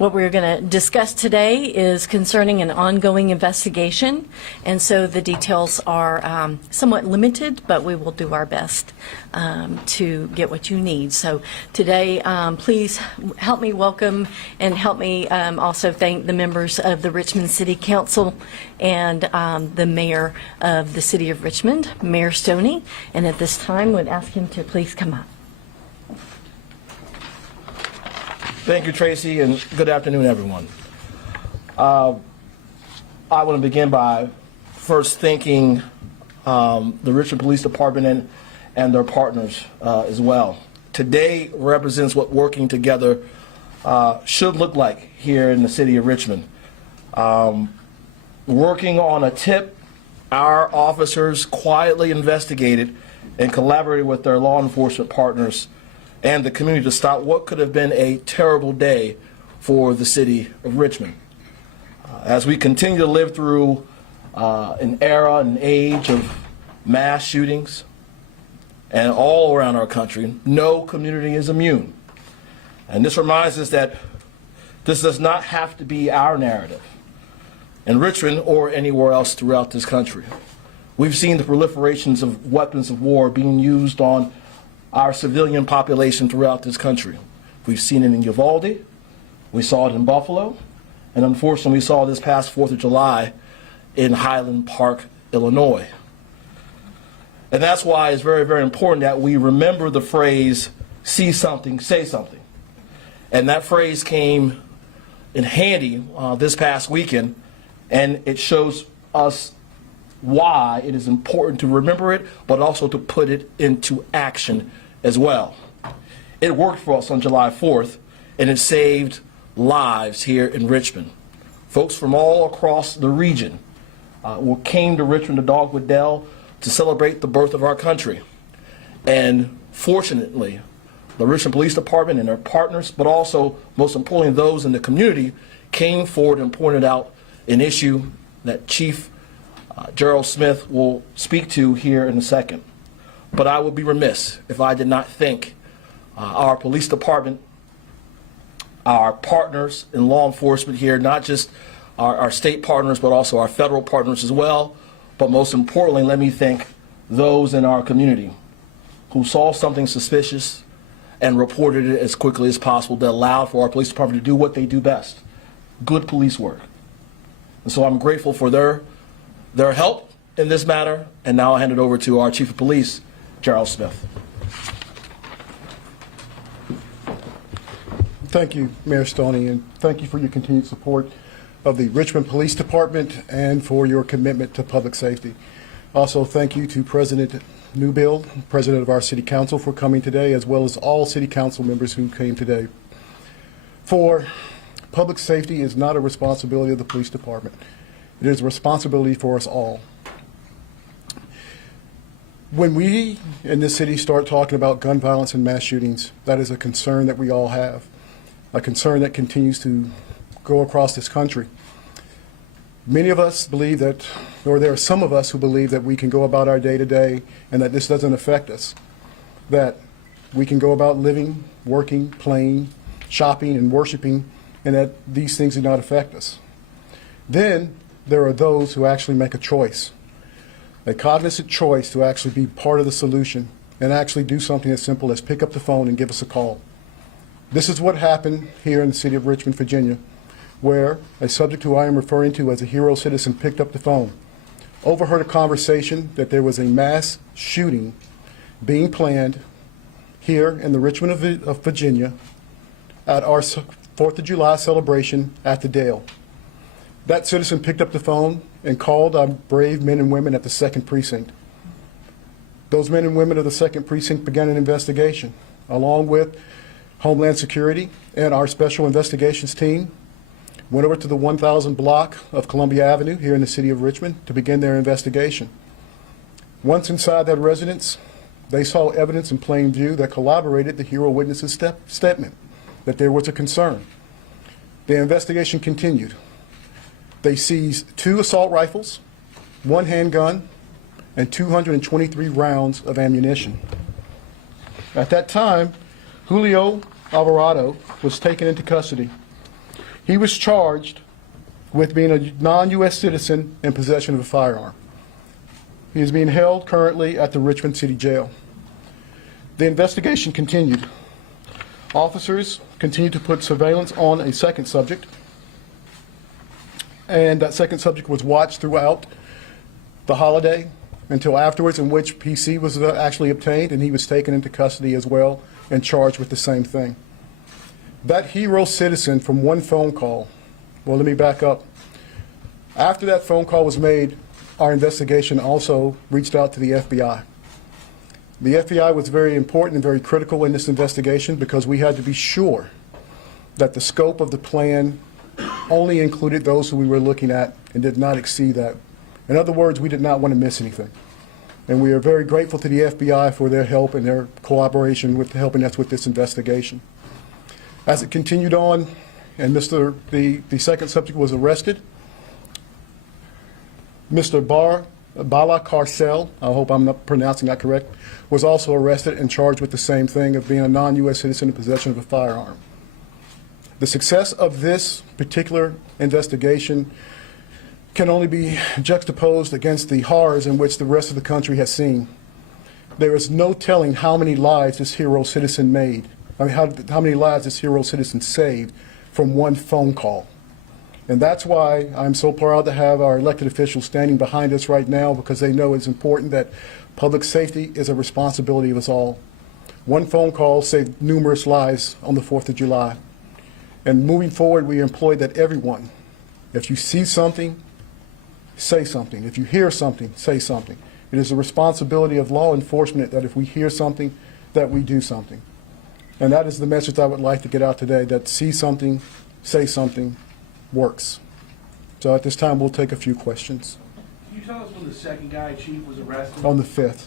What we're going to discuss today is concerning an ongoing investigation, and so the details are somewhat limited, but we will do our best to get what you need. So today, please help me welcome and help me also thank the members of the Richmond City Council and the mayor of the city of Richmond, Mayor Stoney, and at this time would ask him to please come up. Thank you, Tracy, and good afternoon, everyone. I want to begin by first thanking the Richmond Police Department and their partners as well. Today represents what working together should look like here in the city of Richmond. Working on a tip, our officers quietly investigated and collaborated with their law enforcement partners and the community to stop what could have been a terrible day for the city of Richmond. As we continue to live through an era, an age of mass shootings, and all around our country, no community is immune. And this reminds us that this does not have to be our narrative in Richmond or anywhere else throughout this country. We've seen the proliferations of weapons of war being used on our civilian population throughout this country. We've seen it in Uvalde, we saw it in Buffalo, and unfortunately we saw this past 4th of July in Highland Park, Illinois. And that's why it's very, very important that we remember the phrase, see something, say something. And that phrase came in handy this past weekend, and it shows us why it is important to remember it, but also to put it into action as well. It worked for us on July 4th, and it saved lives here in Richmond. Folks from all across the region came to Richmond to Dogwood Dell to celebrate the birth of our country. And fortunately, the Richmond Police Department and their partners, but also, most importantly, those in the community, came forward and pointed out an issue that Chief Gerald Smith will speak to here in a second. But I would be remiss if I did not thank our police department, our partners in law enforcement here, not just our state partners, but also our federal partners as well. But most importantly, let me thank those in our community who saw something suspicious and reported it as quickly as possible that allowed for our police department to do what they do best, good police work. And so I'm grateful for their help in this matter, and now I'll hand it over to our Chief of Police, Gerald Smith. Thank you, Mayor Stoney, and thank you for your continued support of the Richmond Police Department and for your commitment to public safety. Also, thank you to President Newbill, President of our City Council, for coming today, as well as all City Council members who came today. For public safety is not a responsibility of the police department. It is a responsibility for us all. When we in this city start talking about gun violence and mass shootings, that is a concern that we all have, a concern that continues to go across this country. Many of us believe that, or there are some of us who believe that we can go about our day to day and that this doesn't affect us, that we can go about living, working, playing, shopping, and worshiping, and that these things do not affect us. Then there are those who actually make a choice, a cognizant choice to actually be part of the solution and actually do something as simple as pick up the phone and give us a call. This is what happened here in the city of Richmond, Virginia, where a subject who I am referring to as a hero citizen picked up the phone, overheard a conversation that there was a mass shooting being planned here in the Richmond of Virginia at our 4th of July celebration at the Dale. That citizen picked up the phone and called our brave men and women at the 2nd Precinct. Those men and women of the 2nd Precinct began an investigation, along with Homeland Security and our Special Investigations team, went over to the 1000 block of Columbia Avenue here in the city of Richmond to begin their investigation. Once inside that residence, they saw evidence in plain view that corroborated the hero witness's statement that there was a concern. The investigation continued. They seized 2 assault rifles, 1 handgun, and 223 rounds of ammunition. At that time, Julio Alvarado was taken into custody. He was charged with being a non-U.S. citizen in possession of a firearm. He is being held currently at the Richmond City Jail. The investigation continued. Officers continued to put surveillance on a second subject, and that second subject was watched throughout the holiday until afterwards, in which PC was actually obtained, and he was taken into custody as well and charged with the same thing. That hero citizen from one phone call, well, let me back up. After that phone call was made, our investigation also reached out to the FBI. The FBI was very important and very critical in this investigation because we had to be sure that the scope of the plan only included those who we were looking at and did not exceed that. In other words, we did not want to miss anything. And we are very grateful to the FBI for their help and their cooperation with helping us with this investigation. As it continued on, and the second subject was arrested, Mr. Bala Carcel, I hope I'm not pronouncing that correct, was also arrested and charged with the same thing of being a non-U.S. citizen in possession of a firearm. The success of this particular investigation can only be juxtaposed against the horrors in which the rest of the country has seen. There is no telling how many lives this hero citizen made. I mean, how many lives this hero citizen saved from one phone call. And that's why I'm so proud to have our elected officials standing behind us right now, because they know it's important that public safety is a responsibility of us all. One phone call saved numerous lives on the 4th of July. And moving forward, we employ that everyone, if you see something, say something. If you hear something, say something. It is a responsibility of law enforcement that if we hear something, that we do something. And that is the message I would like to get out today, that see something, say something, works. So at this time, we'll take a few questions. Can you tell us when the second guy, Chief, was arrested? On the 5th.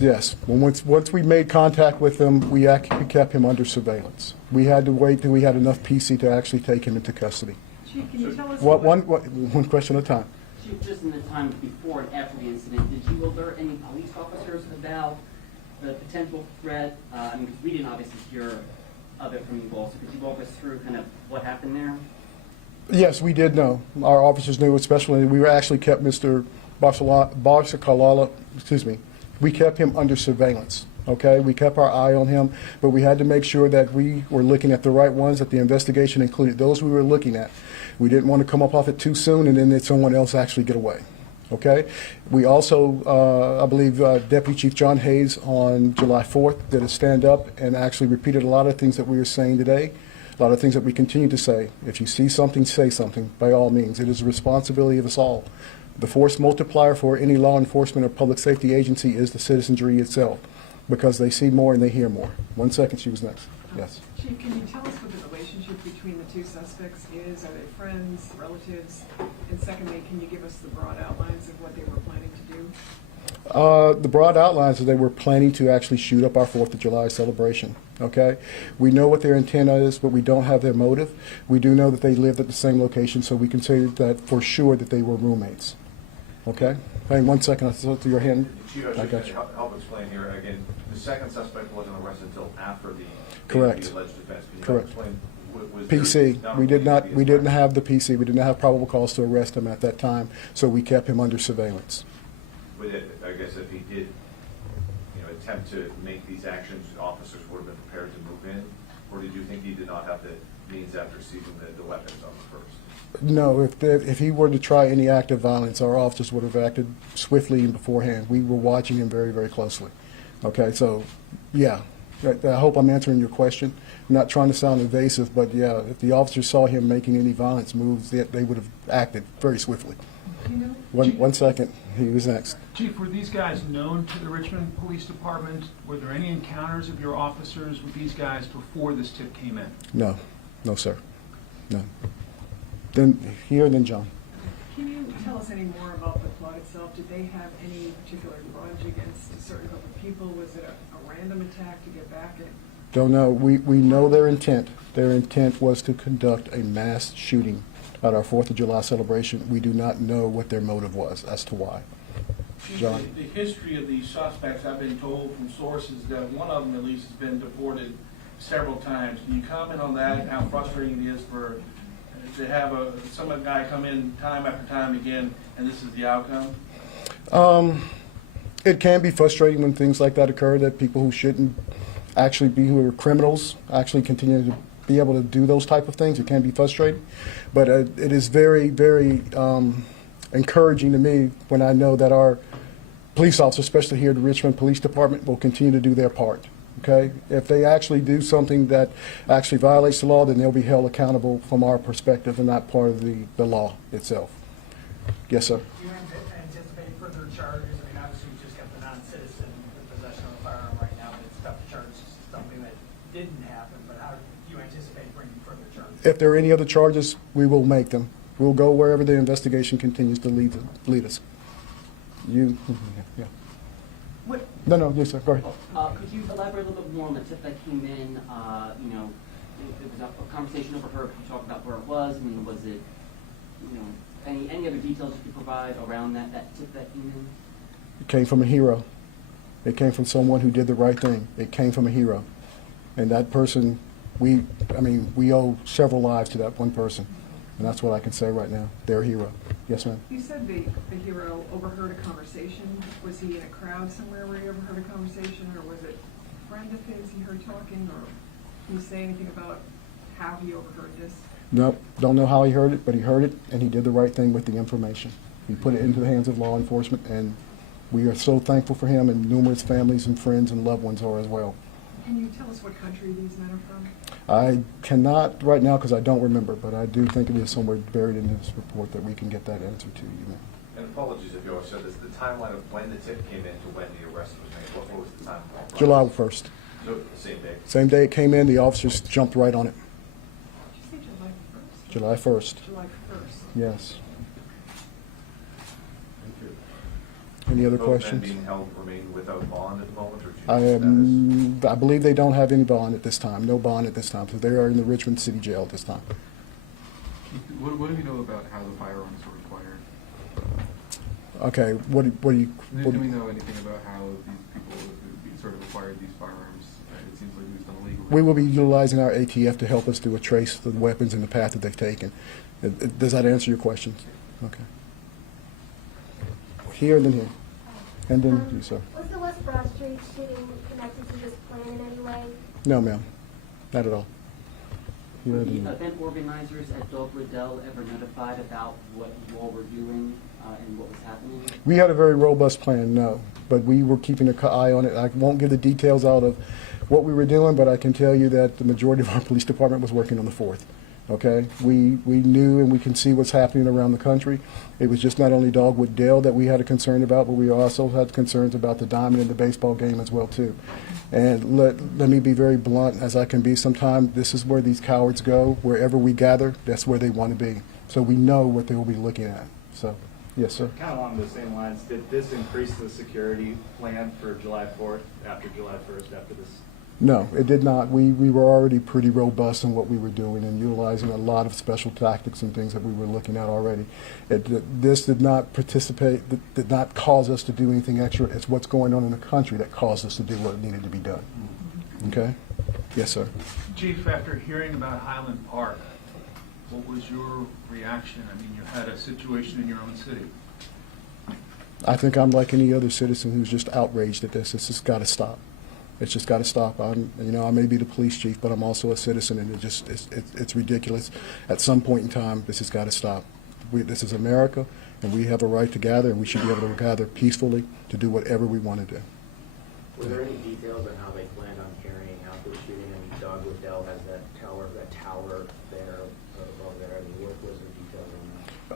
Yes. Once we made contact with him, we kept him under surveillance. We had to wait till we had enough PC to actually take him into custody. Chief, can you tell us One question at a time. Chief, just in the time before and after the incident, did you alert any police officers about the potential threat? I mean, because we didn't obviously hear of it from you all, so could you walk us through kind of what happened there? Yes, we did know. Our officers knew, especially, we actually kept Mr. Barsakalala, we kept him under surveillance, okay? We kept our eye on him, but we had to make sure that we were looking at the right ones, that the investigation included those we were looking at. We didn't want to come up off it too soon and then let someone else actually get away, okay? We also, I believe, Deputy Chief John Hayes on July 4th did a stand-up and actually repeated a lot of things that we were saying today. A lot of things that we continue to say. If you see something, say something, by all means. It is a responsibility of us all. The force multiplier for any law enforcement or public safety agency is the citizenry itself, because they see more and they hear more. 1 second, she was next. Yes. Chief, can you tell us what the relationship between the two suspects is? Are they friends, relatives? And secondly, can you give us the broad outlines of what they were planning to do? The broad outlines is they were planning to actually shoot up our 4th of July celebration, okay? We know what their intent is, but we don't have their motive. We do know that they lived at the same location, so we consider that for sure that they were roommates, okay? Hang on 1 second, I saw to your hand. Chief, I got you. help explain here, again, the second suspect wasn't arrested until after the Correct. the alleged offense. Can you Correct. explain, was PC. there We didn't arrest? have the PC. We did not have probable cause to arrest him at that time, so we kept him under surveillance. Would it, I guess if he did, attempt to make these actions, officers would have been prepared to move in? Or did you think he did not have the means after receiving the weapons on the first? No, if he were to try any act of violence, our officers would have acted swiftly and beforehand. We were watching him very, very closely. Okay, so, yeah. I hope I'm answering your question. I'm not trying to sound evasive, but yeah, if the officers saw him making any violence moves, they would have acted very swiftly. You know, 1 second, he was next. Chief, were these guys known to the Richmond Police Department? Were there any encounters of your officers with these guys before this tip came in? No, no, sir, no. Then then John. can you tell us any more about the plot itself? Did they have any particular grudge against a certain group of people? Was it a random attack to get back at? Don't know. We know their intent. Their intent was to conduct a mass shooting at our 4th of July celebration. We do not know what their motive was as to why. Chief, John. the history of these suspects, I've been told from sources that one of them at least has been deported several times. Can you comment on that and how frustrating it is for to have some guy come in time after time again, and this is the outcome? It can be frustrating when things like that occur, that people who shouldn't actually be, who are criminals, actually continue to be able to do those type of things. It can be frustrating. But it is very, very encouraging to me when I know that our police officers, especially here at the Richmond Police Department, will continue to do their part. Okay? If they actually do something that actually violates the law, then they'll be held accountable from our perspective and not part of the law itself. Yes, sir. Do you anticipate further charges? I mean, obviously, we just got the non-citizen in possession of a firearm right now, but it's tough to charge something that didn't happen. But how do you anticipate bringing further charges? If there are any other charges, we will make them. We'll go wherever the investigation continues to lead us. You, yeah. What, No, yes, sir. Go ahead. could you elaborate a little bit more on the tip that came in? You know, it was a conversation overheard. Could you talk about where it was? I mean, was it, you know, any other details you could provide around that tip that came in? It came from a hero. It came from someone who did the right thing. It came from a hero. And that person, we owe several lives to that one person. And that's what I can say right now. They're a hero. Yes, ma'am. You said the hero overheard a conversation. Was he in a crowd somewhere where he overheard a conversation, or was it a friend of his he heard talking, or can you say anything about how he overheard this? Nope, don't know how he heard it, but he heard it, and he did the right thing with the information. He put it into the hands of law enforcement, and we are so thankful for him, and numerous families and friends and loved ones are as well. Can you tell us what country these men are from? I cannot right now because I don't remember, but I do think it is somewhere buried in this report that we can get that answer to you, ma'am. And apologies if you already said this, the timeline of when the tip came in to when the arrest was made, what was the timeline? July 1st. So, the same day? Same day it came in, the officers jumped right on it. Did you say July July 1st? 1st. July 1st. Yes. Any other Both men questions? being held remain without bond at the moment, or do you know status? I believe they don't have any bond at this time, no bond at this time, so they are in the Richmond City Jail at this time. What do you know about how the firearms were acquired? Okay, what do you? Do we know anything about how these people sort of acquired these firearms? It seems like it was done illegally. We will be utilizing our ATF to help us do a trace of the weapons and the path that they've taken. Does that answer your question? Okay. Here, then here. And then you, sir. Was the West Broad Street shooting connected to this plan in any way? No, ma'am. Not at all. Here, Were then the you. event organizers at Dog Liddell ever notified about what you all were doing and what was happening? We had a very robust plan, no. But we were keeping an eye on it. I won't give the details out of what we were doing, but I can tell you that the majority of our police department was working on the 4th. Okay? We knew and we can see what's happening around the country. It was just not only Dogwood Dale that we had a concern about, but we also had concerns about the Diamond and the baseball game as well, too. And let me be very blunt as I can be sometimes. This is where these cowards go. Wherever we gather, that's where they want to be. So we know what they will be looking at. So, yes, sir. Kind of along the same lines, did this increase the security plan for July 4th, after July 1st, after this? No, it did not. We were already pretty robust in what we were doing and utilizing a lot of special tactics and things that we were looking at already. This did not did not cause us to do anything extra. It's what's going on in the country that caused us to do what needed to be done. Okay? Yes, sir. Chief, after hearing about Highland Park, what was your reaction? I mean, you had a situation in your own city. I think I'm like any other citizen who's just outraged at this. It's just got to stop. It's just got to stop. I may be the police chief, but I'm also a citizen, and it's ridiculous. At some point in time, this has got to stop. This is America, and we have a right to gather, and we should be able to gather peacefully to do whatever we want to do. Were there any details on how they planned on carrying out the shooting? I mean, Dogwood Dell has that tower there, above there. I mean, what was the details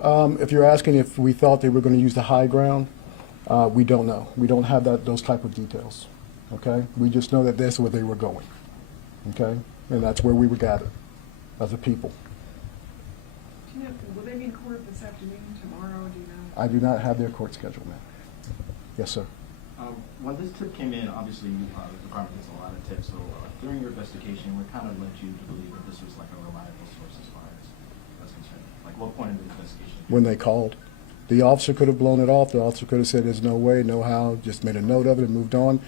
on that? If you're asking if we thought they were going to use the high ground, we don't know. We don't have those type of details. Okay? We just know that that's where they were going. Okay? And that's where we were gathered as a people. Do you know, will they be in court this afternoon, tomorrow, do you know? I do not have their court schedule, ma'am. Yes, sir. When this tip came in, obviously the department gets a lot of tips, so during your investigation, what kind of led you to believe that this was like a reliable source as far as that's concerned? Like what point in the investigation? When they called. The officer could have blown it off. The officer could have said there's no way, no how, just made a note of it and moved on.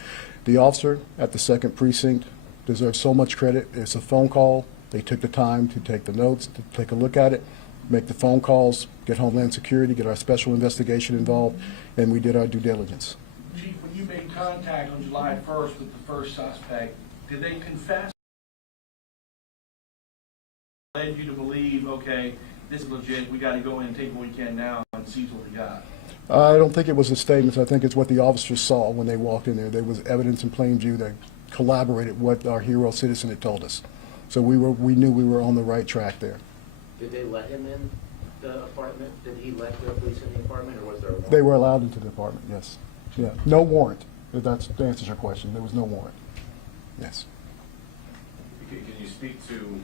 The officer at the 2nd Precinct deserves so much credit. It's a phone call. They took the time to take the notes, to take a look at it, make the phone calls, get Homeland Security, get our special investigation involved, and we did our due diligence. Chief, when you made contact on July 1st with the first suspect, did they confess? Led you to believe, okay, this is legit, we got to go in and take what we can now and seize what we got? I don't think it was the statements. I think it's what the officers saw when they walked in there. There was evidence in plain view that corroborated what our hero citizen had told us. So we knew we were on the right track there. Did they let him in the apartment? Did he let the police in the apartment, or was there a warrant? They were allowed into the apartment, yes. Yeah, no warrant. If that answers your question. There was no warrant. Yes. Can you speak to,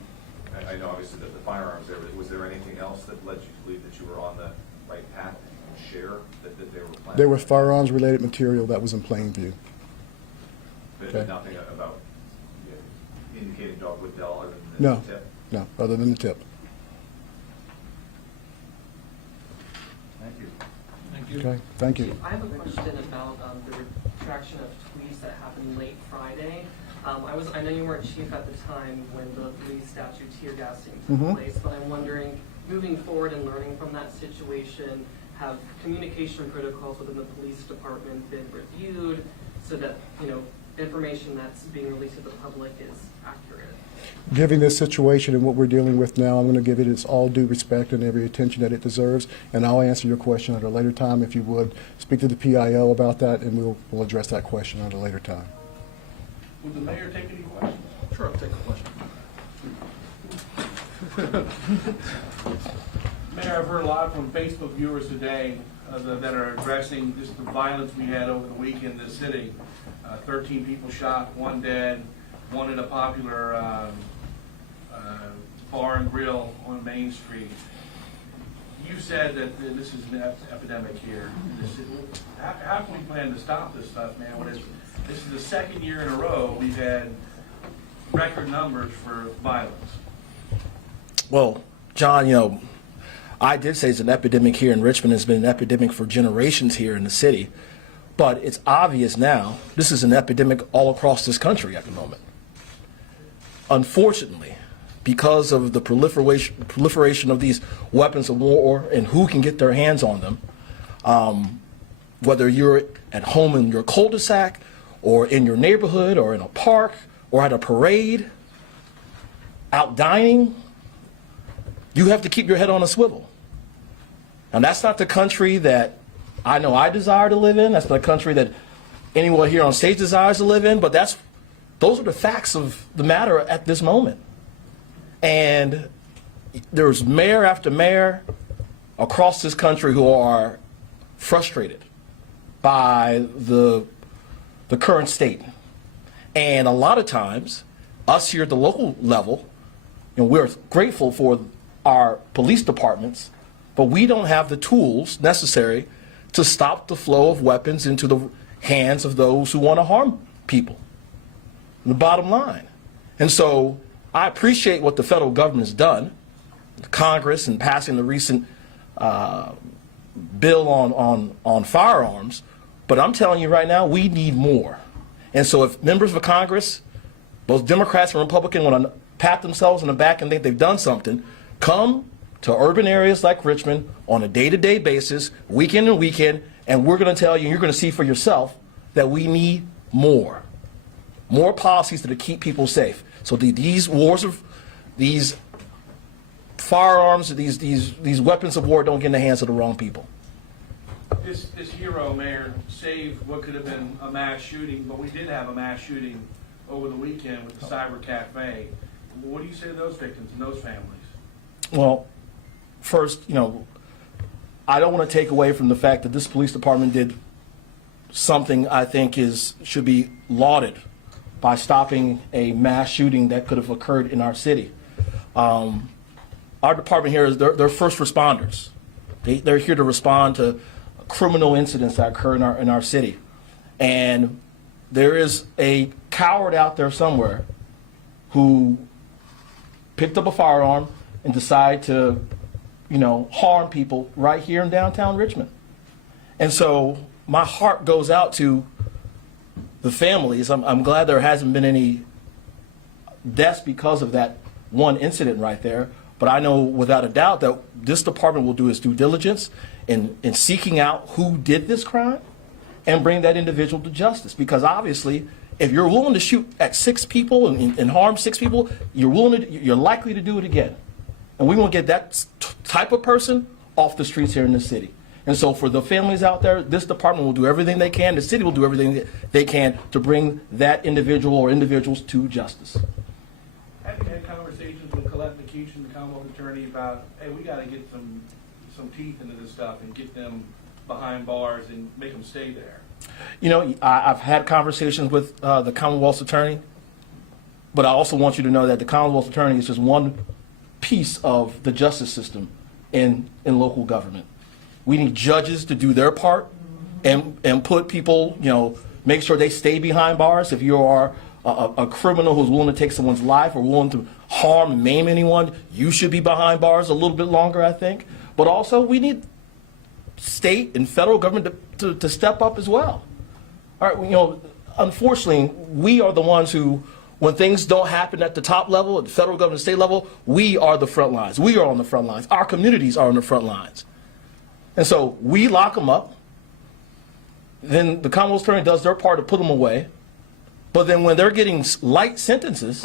I know obviously that the firearms there, but was there anything else that led you to believe that you were on the right path and share that they were planning? There was firearms-related material that was in plain view. But Okay. nothing about indicating Dogwood Dell other than No, the tip? no, other than the tip. Thank you. Thank you. Okay, thank you. I have a question about the retraction of tweets that happened late Friday. I know you weren't chief at the time when the police statue tear gassing took place, but I'm wondering, moving forward and learning from that situation, have communication protocols within the police department been reviewed so that, information that's being released to the public is accurate? Given this situation and what we're dealing with now, I'm going to give it its all due respect and every attention that it deserves, and I'll answer your question at a later time. If you would, speak to the PIO about that, and we'll address that question at a later time. Would the mayor take any questions? Sure, I'll take a question. Mayor, I've heard a lot from Facebook viewers today that are addressing just the violence we had over the weekend in the city. 13 people shot, 1 dead, 1 in a popular bar and grill on Main Street. You said that this is an epidemic here. How can we plan to stop this stuff, man? This is the second year in a row we've had record numbers for violence. Well, John, I did say it's an epidemic here in Richmond. It's been an epidemic for generations here in the city. But it's obvious now this is an epidemic all across this country at the moment. Unfortunately, because of the proliferation of these weapons of war and who can get their hands on them, whether you're at home in your cul-de-sac or in your neighborhood or in a park or at a parade, out dining, you have to keep your head on a swivel. And that's not the country that I know I desire to live in. That's not a country that anyone here on stage desires to live in. But those are the facts of the matter at this moment. And there's mayor after mayor across this country who are frustrated by the current state. And a lot of times, us here at the local level, we're grateful for our police departments, but we don't have the tools necessary to stop the flow of weapons into the hands of those who want to harm people. The bottom line. And so I appreciate what the federal government has done, Congress, and passing the recent bill on firearms, but I'm telling you right now, we need more. And so if members of Congress, both Democrats and Republicans, want to pat themselves on the back and think they've done something, come to urban areas like Richmond on a day-to-day basis, weekend and weekend, and we're going to tell you, you're going to see for yourself, that we need more policies to keep people safe. So these firearms, these weapons of war don't get in the hands of the wrong people. This hero, Mayor, saved what could have been a mass shooting, but we did have a mass shooting over the weekend with the Cyber Cafe. What do you say to those victims and those families? Well, first, I don't want to take away from the fact that this police department did something I think should be lauded by stopping a mass shooting that could have occurred in our city. Our department here they're first responders. They're here to respond to criminal incidents that occur in our city. And there is a coward out there somewhere who picked up a firearm and decided to, harm people right here in downtown Richmond. And so my heart goes out to the families. I'm glad there hasn't been any deaths because of that one incident right there, but I know without a doubt that this department will do its due diligence in seeking out who did this crime and bring that individual to justice. Because obviously, if you're willing to shoot at 6 people and harm 6 people, you're likely to do it again. And we want to get that type of person off the streets here in the city. And so for the families out there, this department will do everything they can, the city will do everything they can to bring that individual or individuals to justice. Have you had conversations with Colette McKeechin, the Commonwealth Attorney, about, hey, we got to get some teeth into this stuff and get them behind bars and make them stay there? You know, I've had conversations with the Commonwealth's Attorney, but I also want you to know that the Commonwealth's Attorney is just one piece of the justice system in local government. We need judges to do their part and put people, you know, make sure they stay behind bars. If you are a criminal who's willing to take someone's life or willing to harm and maim anyone, you should be behind bars a little bit longer, I think. But also, we need state and federal government to step up as well. All right, you know, unfortunately, we are the ones who, when things don't happen at the top level, at the federal government, state level, we are the front lines. We are on the front lines. Our communities are on the front lines. And so we lock them up. Then the Commonwealth Attorney does their part to put them away. But then when they're getting light sentences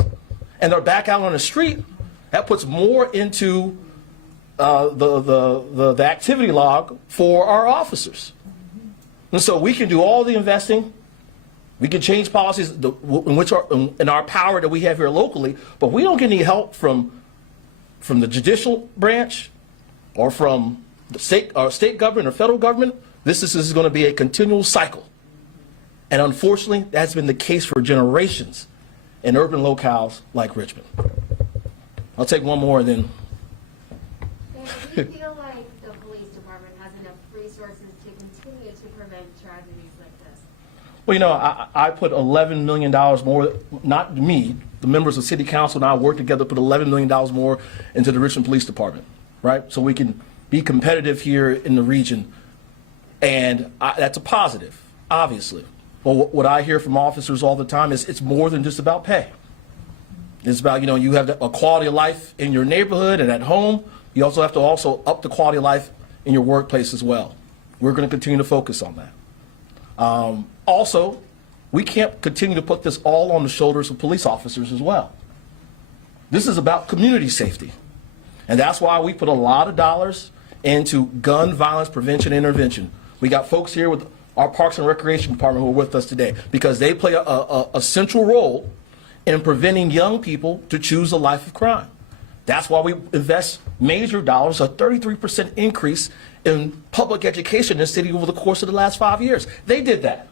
and they're back out on the street, that puts more into the activity log for our officers. And so we can do all the investing. We can change policies in our power that we have here locally, but we don't get any help from the judicial branch or from the state government or federal government. This is going to be a continual cycle. And unfortunately, that's been the case for generations in urban locales like Richmond. I'll take one more and then. Do you feel like the police department has enough resources to continue to prevent tragedies like this? Well, you know, I put $11 million more, not me, the members of City Council and I worked together to put $11 million more into the Richmond Police Department, right? So we can be competitive here in the region. And that's a positive, obviously. But what I hear from officers all the time is it's more than just about pay. It's about, you know, you have a quality of life in your neighborhood and at home. You also have to up the quality of life in your workplace as well. We're going to continue to focus on that. Also, we can't continue to put this all on the shoulders of police officers as well. This is about community safety. And that's why we put a lot of dollars into gun violence prevention and intervention. We got folks here with our Parks and Recreation Department who are with us today because they play a central role in preventing young people to choose a life of crime. That's why we invest major dollars, a 33% increase in public education in the city over the course of the last 5 years. They did that.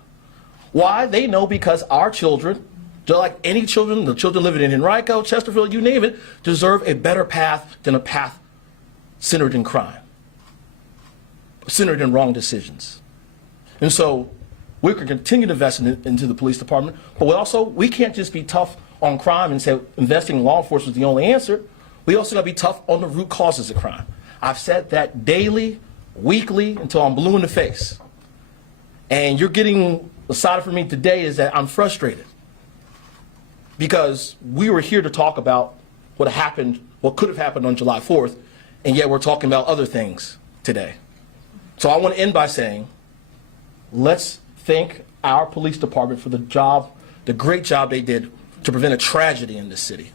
Why? They know because our children, just like any children, the children living in Henrico, Chesterfield, you name it, deserve a better path than a path centered in crime, centered in wrong decisions. And so we can continue to invest into the police department, but we can't just be tough on crime and say investing in law enforcement is the only answer. We also got to be tough on the root causes of crime. I've said that daily, weekly, until I'm blue in the face. And you're getting the side from me today is that I'm frustrated because we were here to talk about what could have happened on July 4th, and yet we're talking about other things today. So I want to end by saying, let's thank our police department for the great job they did to prevent a tragedy in this city.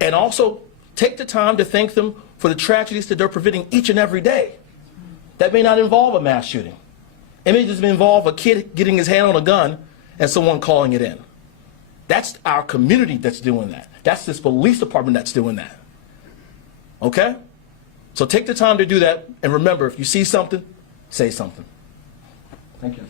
And also take the time to thank them for the tragedies that they're preventing each and every day. That may not involve a mass shooting. It may just involve a kid getting his hand on a gun and someone calling it in. That's our community that's doing that. That's this police department that's doing that. Okay? So take the time to do that, and remember, if you see something, say something. Thank you.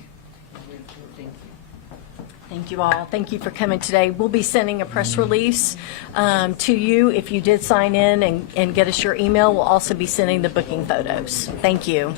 Thank you all. Thank you for coming today. We'll be sending a press release to you. If you did sign in and get us your email, we'll also be sending the booking photos. Thank you.